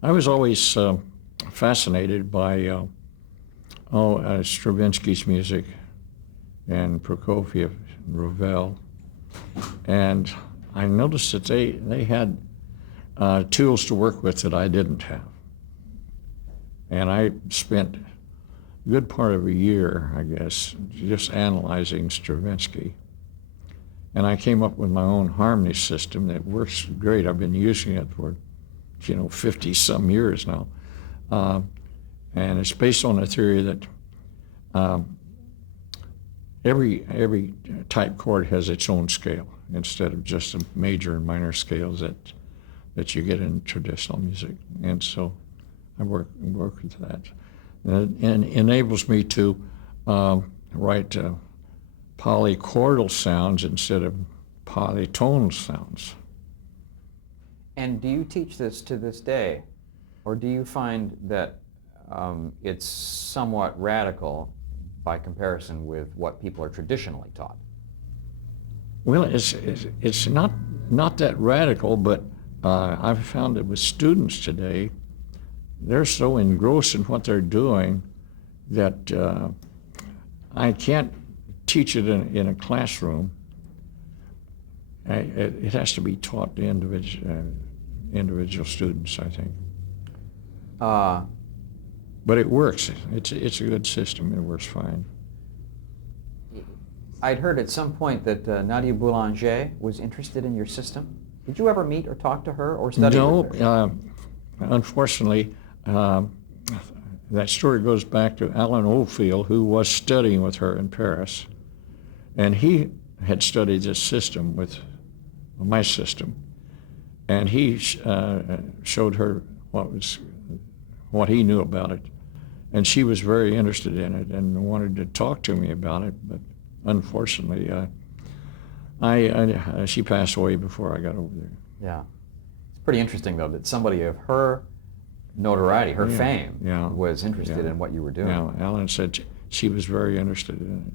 I was always fascinated by Stravinsky's music and Prokofiev, and Ravel, and I noticed that they had tools to work with that I didn't have. And I spent a good part of a year, I guess, just analyzing Stravinsky. And I came up with my own harmony system that works great. I've been using it for, 50 some years now. And it's based on a theory that every type chord has its own scale instead of just the major and minor scales that you get in traditional music. And so I work with that. And it enables me to write polychordal sounds instead of polytonal sounds. And do you teach this to this day? Or do you find that it's somewhat radical by comparison with what people are traditionally taught? Well, it's not that radical, but I've found that with students today, they're so engrossed in what they're doing that I can't teach it in a classroom. It has to be taught to individual students, I think. But it works. It's a good system. It works fine. I'd heard at some point that Nadia Boulanger was interested in your system. Did you ever meet or talk to her or study with her? No, unfortunately, that story goes back to Alan Oldfield, who was studying with her in Paris. And he had studied this system with my system. And he showed her what he knew about it. And she was very interested in it and wanted to talk to me about it. But unfortunately, she passed away before I got over there. Yeah. It's pretty interesting, though, that somebody of her notoriety, her fame, was interested in what you were doing. Yeah, Alan said she was very interested in it.